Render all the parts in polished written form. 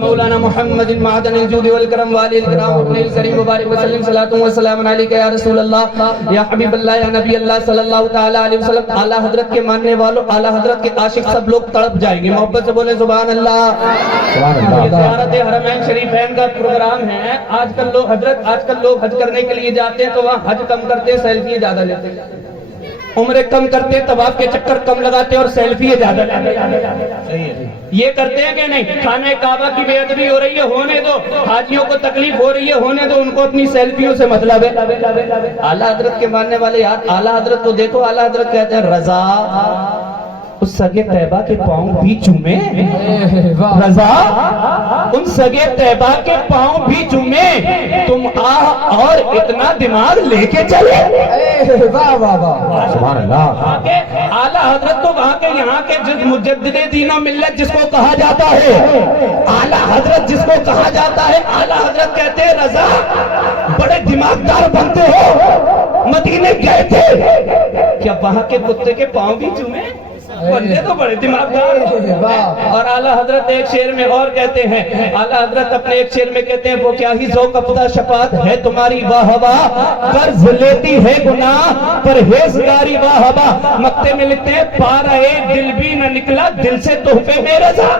مولانا محمد معدن الجود والکرم والی الکرام ابن الکریم مبارک وسلم صلاۃ و سلام علیک یا رسول اللہ یا حبیب اللہ یا نبی اللہ صلی اللہ تعالی علیہ وسلم. اعلیٰ حضرت کے ماننے والوں، اعلیٰ حضرت کے عاشق سب لوگ تڑپ جائیں گے. محبت سے بولے سبحان اللہ. زیارت حرمین شریفین کا پروگرام ہے. آج کل لوگ حج کرنے کے لیے جاتے ہیں تو وہاں حج کم کرتے ہیں، سیلفی زیادہ لیتے ہیں. عمرے کم کرتے ہیں، طواف کے چکر کم لگاتے ہیں اور سیلفی زیادہ لیتے ہیں. یہ کرتے ہیں کہ نہیں؟ خانہ کعبہ کی بے ادبی ہو رہی ہے، ہونے دو. حاجیوں کو تکلیف ہو رہی ہے، ہونے دو. ان کو اپنی سیلفیوں سے مطلب ہے. اعلیٰ حضرت کے ماننے والے یار اعلیٰ حضرت کو دیکھو. اعلیٰ حضرت کہتے ہیں رضا اس سگے طیبہ کے پاؤں بھی چومے. رضا ان سگے طیبہ کے پاؤں بھی چومے. تم اور اتنا دماغ لے کے چلے. سبحان اللہ. اعلیٰ حضرت تو وہاں کے یہاں کے جس مجدد دین و ملت جس کو کہا جاتا ہے، اعلیٰ حضرت جس کو کہا جاتا ہے، اعلیٰ حضرت کہتے ہیں رضا بڑے دماغدار بنتے ہو. مدینے گئے تھے کیا وہاں کے کتے کے پاؤں بھی چومے؟ بندے تو بڑے دماغدار. اور اعلیٰ حضرت ایک شعر میں اور کہتے ہیں، اعلیٰ حضرت اپنے ایک شعر میں کہتے ہیں وہ کیا ہی ذوق افزا شفاعت ہے تمہاری واہ واہ، قرض لیتی ہے گناہ پرہیزگاری واہ واہ. مکتے میں لکھتے ہیں پا رہے دل بھی نہ نکلا دل سے تحفے میں رضا.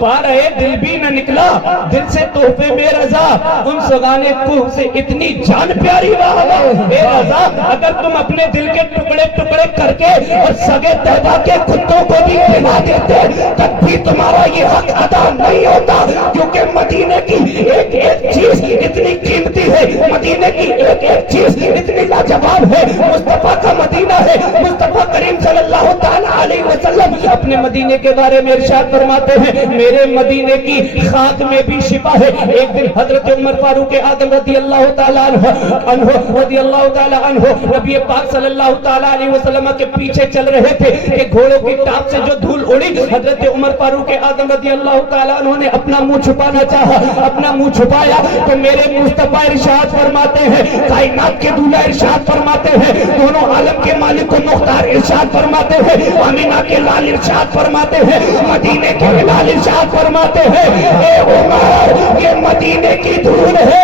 پا رہے دل بھی نہ نکلا دل سے تحفے میں رضا. ان سگانے کوہ سے اتنی جان پیاری واہ واہ. اے رضا اگر تم اپنے دل کے ٹکڑے ٹکڑے کر کے اور سگے طیبہ کے کتوں کو بھی کھلا دیتے تب بھی تمہارا یہ حق ادا نہیں ہوتا. کیونکہ مدینے کی ایک ایک چیز اتنی قیمتی ہے، مدینے کی ایک ایک چیز اتنی لاجواب ہے. مصطفیٰ کا مدینہ ہے. مصطفیٰ کریم صلی اللہ تعالی علیہ وسلم اپنے مدینے کے بارے میں ارشاد فرماتے ہیں میرے مدینے کی خاک میں بھی شفا ہے. ایک دن حضرت عمر فاروق اعظم رضی اللہ تعالی عنہ نبی پاک صلی اللہ تعالی علیہ وسلم کے پیچھے چل رہے تھے کہ گھوڑوں کی ٹاپ سے جو دھول اڑی. حضرت عمر فاروق اعظم رضی اللہ تعالیٰ عنہ نے اپنا منہ چھپانا چاہا، اپنا منہ چھپایا تو میرے مصطفیٰ ارشاد فرماتے ہیں، کائنات کے دولہ ارشاد فرماتے ہیں، دونوں عالم کے مالک و مختار ارشاد فرماتے ہیں، آمینہ کے لال ارشاد فرماتے ہیں، مدینے کے لال ارشاد فرماتے ہیں اے عمر یہ مدینے کی دھول ہے،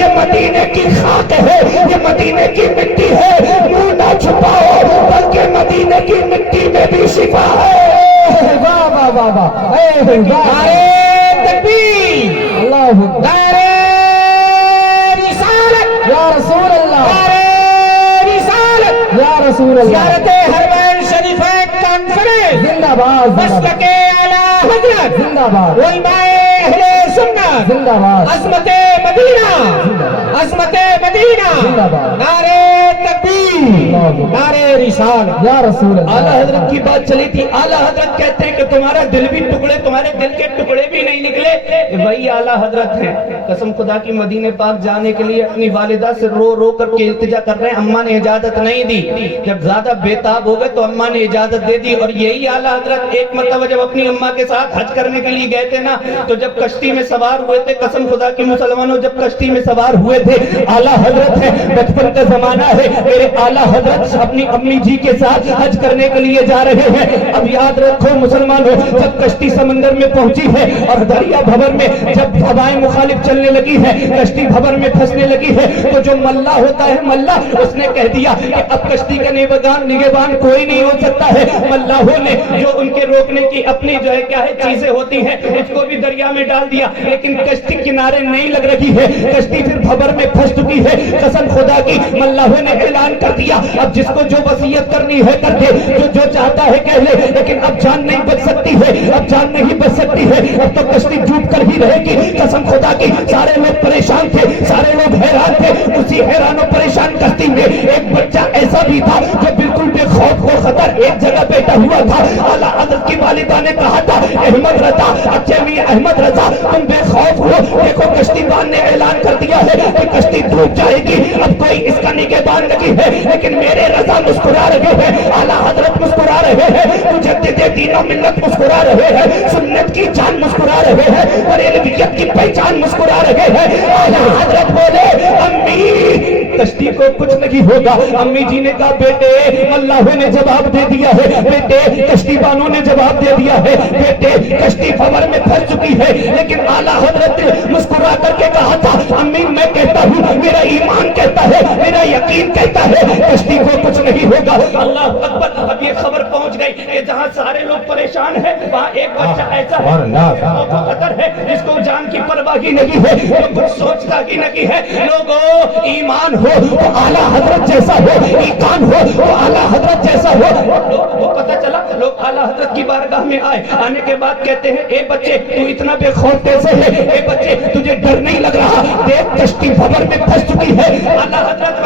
یہ مدینے کی خاک ہے، یہ مدینے کی مٹی ہے. منہ نہ چھپاؤ بلکہ مدینے کی مٹی میں بھی شفا ہے. واہ واہ واہ واہ. نعرہ تکبیر، اللہ اکبر، نعرہ رسالت یا رسول اللہ، نعرہ رسالت یا رسول اللہ. زیارت حرمین شریفین کانفرنس زندہ باد. مسلک اعلیٰ حضرت زندہ باد. علماء اہل سنت زندہ باد. عظمت مدینہ، عظمت مدینہ. نعرہ تکبیر، نعرہ رسالت یا رسول اللہ. اعلیٰ حضرت کی بات چلی تھی. اعلیٰ حضرت کہتے ہیں کہ تمہارا دل بھی ٹکڑے، تمہارے دل کے ٹکڑے بھی نہیں نکلے. وہی اعلیٰ حضرت ہیں. قسم خدا کی مدینے پاک جانے کے لیے اپنی والدہ سے رو رو کر کے التجا کر رہے ہیں. اماں نے اجازت نہیں دی. جب زیادہ بےتاب ہو گئے تو اماں نے اجازت دے دی. اور یہی اعلیٰ حضرت ایک مرتبہ جب اپنی اماں کے ساتھ حج کرنے کے لیے گئے تھے نا تو جب کشتی میں سوار ہوئے تھے، قسم خدا کی مسلمانوں جب کشتی میں سوار ہوئے تھے، اعلیٰ حضرت ہے، بچپن کا زمانہ ہے، میرے اعلیٰ حضرت اپنی امی جی کے ساتھ حج کرنے کے لیے جا رہے ہیں. اب یاد رکھو مسلمانوں، جب کشتی سمندر میں پہنچی ہے اور دریا بھور میں جب ہوائیں مخالف چلنے لگی ہے، کشتی بھور میں پھنسنے لگی ہے تو جو ملا ہوتا ہے ملا اس نے کہہ دیا کہ اب کشتی کا نگہبان کوئی نہیں ہو سکتا ہے. ملاحوں نے جو ان کے روکنے کی اپنی جو ہے کیا ہے چیزیں ہوتی ہیں اس کو بھی دریا میں ڈال دیا، لیکن کشتی کنارے نہیں لگ رہی ہے. کشتی پھر بھور میں پھنس چکی ہے. قسم خدا کی ملاحوں نے اعلان کر دیا اب جس کو جو وصیت کرنی ہے کر دے، جو چاہتا ہے کہہ لے، لیکن اب جان نہیں بچ سکتی ہے، اب جان نہیں بچ سکتی ہے. اب تو کشتی ڈوب کر ہی رہے گی. قسم خدا کی سارے لوگ پریشان تھے، سارے لوگ حیران تھے. اسی حیران و پریشان کشتی میں ایک بچہ ایسا بھی تھا جو بالکل بے خوف و خطر ایک جگہ بیٹھا ہوا تھا. اعلیٰ حضرت کی والدہ نے کہا تھا احمد رضا، اچھے میاں احمد رضا تم بے خوف ہو، دیکھو کشتی بان نے اعلان کر دیا ہے کہ کشتی ڈوب جائے گی، اب کوئی اس کا نگہبان نہیں ہے. لیکن میرے رضا مسکرا رہے ہیں، اعلیٰ حضرت مسکرا رہے ہیں، مجدد دین و ملت مسکرا رہے ہیں، سنت کی جان مسکرا رہے ہیں، بریلویت کی پہچان مسکرا رہے ہیں. اعلیٰ حضرت بولے امی کشتی کو کچھ نہیں ہوگا۔ امی جی نے کہا بیٹے اللہ نے جواب دے دیا ہے، بیٹے کشتی بانوں نے جواب دے دیا ہے، بیٹے کشتی خبر میں پھنس چکی ہے۔ لیکن اعلیٰ حضرت مسکرا کر کے کہا تھا امی میں کہتا ہوں، میرا ایمان کہتا ہے، میرا یقین کہتا ہے کشتی کو کچھ نہیں ہوگا۔ اللہ اکبر۔ اب یہ خبر پہنچ گئی کہ جہاں سارے لوگ پریشان ہیں وہاں ایک بچہ ایسا ہے خطر ہے جس کو جان کی پرواہ ہی نہیں ہے، جو کچھ سوچتا ہی نہیں ہے۔ لوگوں ایمان ہو تو اعلیٰ حضرت جیسا ہو، ایمان ہو تو اعلیٰ حضرت جیسا ہو۔ لوگوں کو پتہ چلا، لوگ اعلیٰ حضرت کی بارگاہ میں آئے، آنے کے بعد کہتے ہیں اے بچے تو اتنا بے خوف کیسے ہے، اے بچے تجھے ڈر نہیں لگ رہا، دیکھ کشتی بھور میں پھنس چکی ہے۔ اعلیٰ حضرت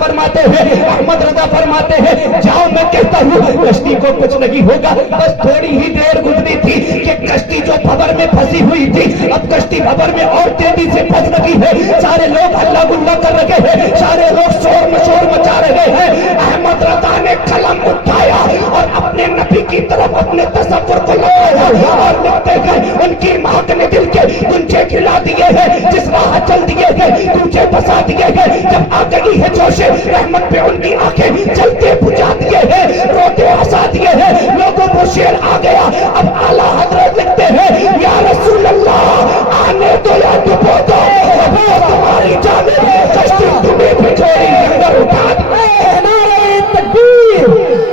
فرماتے ہیں، احمد رضا فرماتے ہیں جاؤ میں کہتا ہوں کشتی کو کچھ نہیں ہوگا۔ بس تھوڑی ہی دیر گزری تھی کہ کشتی جو بھور میں پھنسی ہوئی تھی اب کشتی بھور میں اور تیزی سے پھنس رہی ہے۔ سارے لوگ ہلا گلا کر رہے ہیں، سارے لوگ شور مچا رہے ہیں۔ احمد رضا نے قلم اٹھایا اور اپنے نبی کی طرف اپنے تصور کو لگایا اور لکھتے گئے ان کی مہک نے دل کے گنجے کھلا دیے ہیں، جس راہ چل دیے گئے گنجے بسا دیے گئے۔ جب آ گئی ہے جوش رحمت پہ ان کی آنکھیں چلتے بجھا دیے ہیں، روتے ہنسا دیے ہیں۔ لوگوں کو شعر آ گیا۔ اب اعلیٰ حضرت لکھتے ہیں یا رسول اللہ آنے دو یا ڈبو دو، تمہاری جانب کشتی تمہیں بھی چھوڑی اندر اٹھا دی۔ نعرہ تکبیر،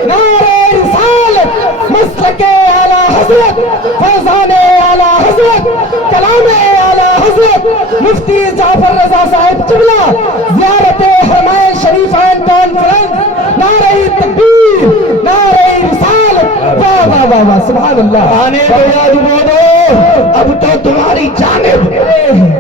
نعرہ رسالت، مسلک اعلیٰ حضرت، فیضان اعلیٰ حضرت، کلام اعلیٰ حضرت مفتی جعفر رضا صاحب قبلہ، زیارت حرمین شریفین کانفرنس، نعرہ تکبیر، نعرہ رسالت، واہ واہ واہ واہ سبحان اللہ۔ آنے دو یا ڈبو دو، اب تو تمہاری جانب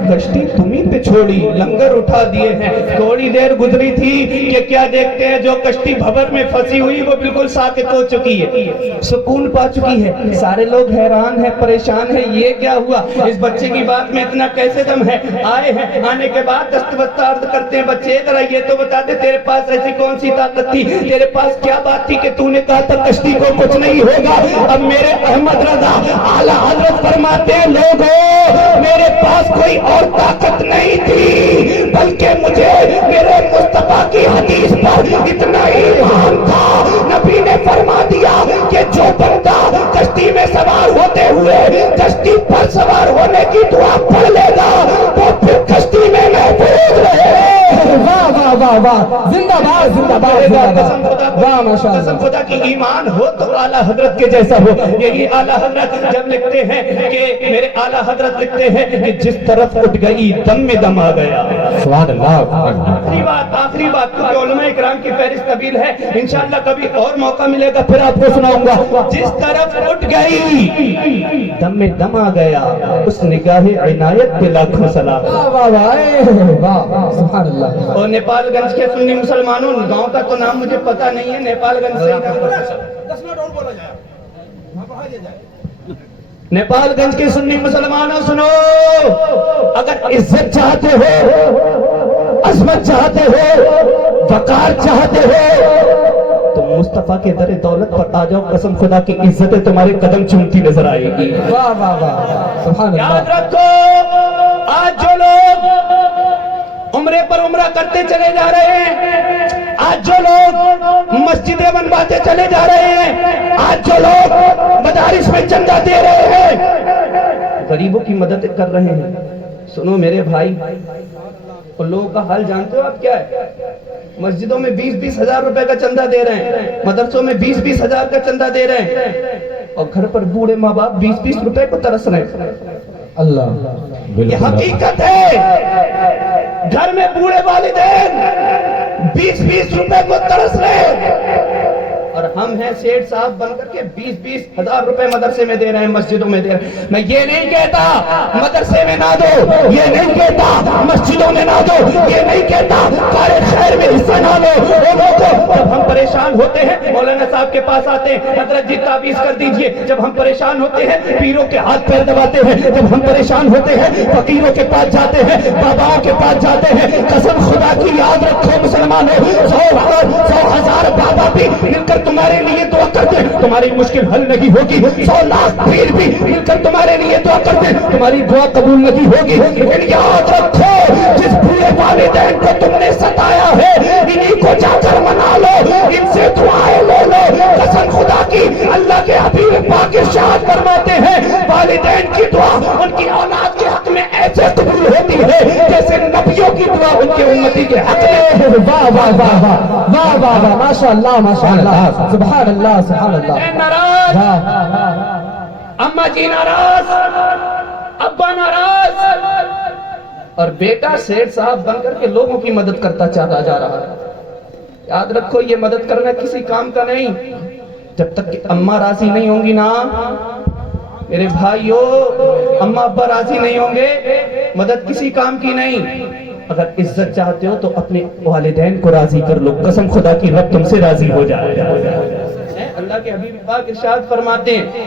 کشتی تمہیں پہ چھوڑی، لنگر اٹھا دیے ہیں۔ تھوڑی دیر گزری تھی کہ کیا دیکھتے ہیں جو کشتی بھور میں پھنسی ہوئی وہ بالکل ساکت ہو چکی ہے، سکون پا چکی ہے۔ سارے لوگ حیران ہیں، پریشان ہیں، یہ کیا ہوا، اس بچے کی بات میں اتنا کیسے دم ہے۔ آئے ہیں، آنے کے بعد دستبستہ عرض کرتے ہیں بچے ذرا یہ تو بتا دے تیرے پاس ایسی کون سی طاقت تھی، تیرے پاس کیا بات تھی کہ تو نے کہا تھا کشتی کو کچھ نہیں ہوگا۔ اب میرے احمد رضا اعلیٰ حضرت فرماتے ہیں لوگوں میرے پاس کوئی اور طاقت نہیں تھی بلکہ مجھے میرے مصطفیٰ کی حدیث پر اتنا ایمان تھا۔ نبی نے فرما دیا کہ جو بندہ کشتی میں سوار ہوتے ہوئے کشتی پر سوار ہونے کی دعا پڑھ لے گا تو پھر کشتی میں محفوظ رہے۔ واہ واہ واہ واہ، زندہ باد زندہ باد، واہ ماشاء اللہ۔ قسم خدا کی ایمان ہو تو اعلیٰ حضرت کے جیسا ہو۔ یہی اعلیٰ حضرت جب لکھتے ہیں کہ میرے اعلیٰ حضرت لکھتے ہیں کہ جس طرف اٹھ گئی دم میں دم آ گیا۔ سبحان اللہ۔ آخری بات کیونکہ علماء اکرام کی فہرست طویل ہے، انشاءاللہ کبھی اور موقع ملے گا پھر آپ کو سناؤں گا۔ جس طرف اٹھ گئی دم میں دم آ گیا، اس نگاہ عنایت پہ لاکھوں سلام۔ واہ واہ واہ واہ سبحان اللہ۔ اور نیپال گنج کے سنی مسلمانوں، گاؤں کا تو نام مجھے پتا نہیں ہے، نیپال گنج سے نیپال گنج کے سنی مسلمانوں سنو، اگر عزت چاہتے ہو، عظمت چاہتے ہو، وقار چاہتے ہو تو مصطفیٰ کے در دولت پر آ جاؤ، قسم خدا کی عزتیں تمہارے قدم چومتی نظر آئے گی۔ واہ واہ واہ سبحان اللہ۔ یاد رکھو آج جو لوگ عمرے پر عمرہ کرتے چلے جا رہے ہیں، آج جو لوگ مسجدیں بنواتے چلے جا رہے ہیں، آج جو لوگ مدارس میں چندہ دے رہے ہیں، غریبوں کی مدد کر رہے ہیں، سنو میرے بھائی، ان لوگوں کا حال جانتے ہو آپ کیا ہے؟ مسجدوں میں 20-20 ہزار روپے کا چندہ دے رہے ہیں، مدرسوں میں 20-20 ہزار کا چندہ دے رہے ہیں، اور گھر پر بوڑھے ماں باپ 20-20 روپے کو ترس رہے ہیں۔ اللہ یہ حقیقت ہے، گھر میں بوڑھے والدین 20-20 روپے کو ترس رہے ہیں، اور ہم ہیں سیٹ صاحب بن کر کے 20-20 ہزار روپے مدرسے میں دے رہے ہیں، مسجدوں میں دے رہے ہیں۔ میں یہ نہیں کہتا مدرسے میں نہ دو، یہ نہیں کہتا مسجدوں میں نہ دو، یہ نہیں کہتا کار خیر میں حصہ نہ لو۔ جب ہم پریشان ہوتے ہیں مولانا صاحب کے پاس آتے ہیں، حضرت جی تعویذ کر دیجئے۔ جب ہم پریشان ہوتے ہیں پیروں کے ہاتھ پیر دباتے ہیں، جب ہم پریشان ہوتے ہیں فقیروں کے پاس جاتے ہیں، باباؤں کے پاس جاتے ہیں۔ قسم خدا کی یاد رکھو مسلمانوں، 100,000 بابا بھی مل کر تمہارے لیے دعا کرتے ہیں، تمہاری مشکل حل نہیں ہوگی۔ 100 لاکھ پیر بھی مل کر تمہارے لیے دعا کرتے ہیں، تمہاری دعا قبول نہیں ہوگی۔ لیکن یاد رکھو جس بھولے میرے والدین کو تم نے ستایا ہے، انہی کو جا کر منا لو، ان سے دعائیں لے لو۔ قسم خدا کی اللہ کے حبیب پاک ارشاد فرماتے ہیں والدین کی دعا ان کی اولاد کے حق میں ایسے قبول ہوتی ہے جیسے نبیوں کی دعا ان کے امتی کے حق میں۔ واہ واہ واہ واہ واہ واہ واہ، ماشاء اللہ ماشاء اللہ، سبحان اللہ سبحان اللہ۔ ناراض، واہ، اماں جی ناراض، ابا ناراض، اور بیٹا سیٹ صاحب بن کر کے لوگوں کی مدد کرتا چلا جا رہا ہے۔ یاد رکھو یہ مدد کرنا کسی کام کا نہیں، جب تک کہ اماں راضی نہیں ہوں گی نا میرے بھائیو، اماں ابا راضی نہیں ہوں گے مدد کسی کام کی نہیں۔ اگر عزت چاہتے ہو تو اپنے والدین کو راضی کر لو، قسم خدا کی رب تم سے راضی ہو جائے۔ اللہ کے حبیب پاک ارشاد فرماتے ہیں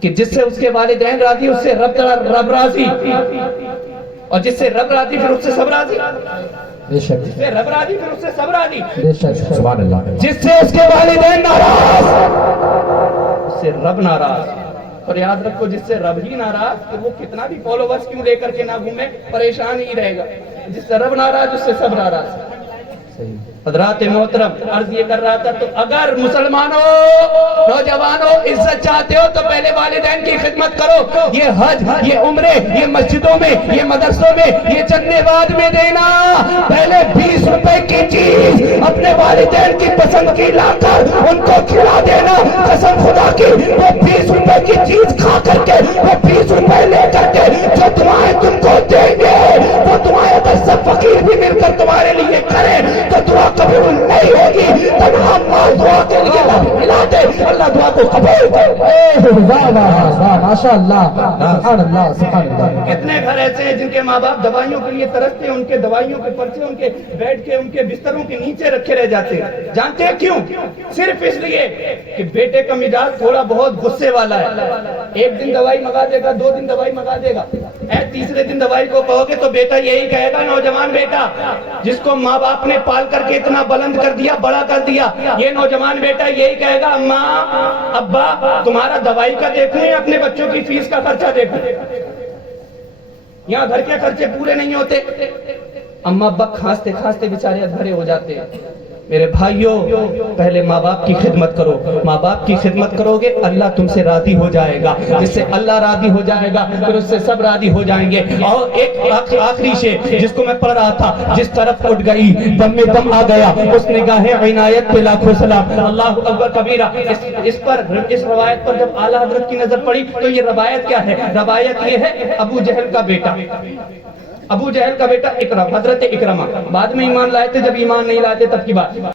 کہ جس سے اس کے والدین راضی اس سے رب راضی، اور جس سے رب راضی پھر اس سے سب راضی، بے شک جس سے رب راضی پھر اس سے سب راضی، بے شک، سبحان اللہ۔ جس سے اس کے والدین ناراض اس سے رب ناراض، اور یاد رکھو جس سے رب ہی ناراض تو وہ کتنا بھی فالوورز کیوں لے کر کے نہ گھومے پریشان ہی رہے گا۔ جس سے رب ناراض اس سے سب ناراض۔ حضرات محترم عرض یہ کر رہا تھا، تو اگر مسلمانوں نوجوانوں عزت چاہتے ہو تو پہلے والدین کی خدمت کرو۔ یہ حج، یہ عمرے، یہ مسجدوں میں، یہ مدرسوں میں، یہ چندے بعد میں دینا، پہلے 20 روپے کی چیز اپنے والدین کی پسند کی لا کر ان کو کھلا دینا۔ قسم خدا کی وہ 20 روپے کی چیز کھا کر کے، وہ 20 روپے لے کر کے جو دعائیں تم کو دیں گے، وہ دعائیں اگر سب فقیر بھی مل کر تمہارے لیے کریں تو دعا قبول نہیں ہوگی۔ تمام مال دعا کے لیے ملا دے، اللہ دعا کو قبول کرے۔ واہ واہ واہ، ماشاء اللہ، سبحان اللہ سبحان اللہ۔ کتنے گھر ایسے ہیں جن کے ماں باپ دوائیوں کے لیے ترستے ہیں، ان کے دوائیوں کے پرچے ان کے بیڈ کے ان کے بستروں کے نیچے رکھے رہ جاتے ہیں۔ جانتے ہیں کیوں؟ صرف اس لیے کہ بیٹے کا مزاج تھوڑا بہت غصے والا ہے، ایک دن دوائی منگا دے گا، 2 دن دوائی منگا دے گا، تیسرے دن دوائی کو کہو گے تو بیٹا یہی کہے گا، نوجوان بیٹا جس کو ماں باپ نے پال کر کے اتنا بلند کر دیا، بڑا کر دیا، یہ نوجوان بیٹا یہی کہے گا اماں ابا تمہارا دوائی کا دیکھیں یا اپنے بچوں کی فیس کا خرچہ دیکھیں، یہاں گھر کے خرچے پورے نہیں ہوتے۔ اماں ابا کھانستے کھانستے بیچارے ادھرے ہو جاتے ہیں۔ میرے بھائیوں پہلے ماں باپ کی خدمت کرو، ماں باپ کی خدمت کرو گے اللہ تم سے راضی ہو جائے گا، جس سے اللہ راضی ہو جائے گا پھر اس سے سب راضی ہو جائیں گے۔ اور ایک آخری شعر جس کو میں پڑھ رہا تھا، جس طرف اٹھ گئی دم میں دم آ گیا اس نگاہ عنایت پہ لاکھوں سلام، اللہ اکبر کبیرہ۔ اس روایت پر جب اعلیٰ حضرت کی نظر پڑی تو یہ روایت کیا ہے؟ روایت یہ ہے ابو جہل کا بیٹا، ابو جہل کا بیٹا اکرم، حضرت اکرمہ بعد میں ایمان لائے تھے، جب ایمان نہیں لائے تھے تب کی بات۔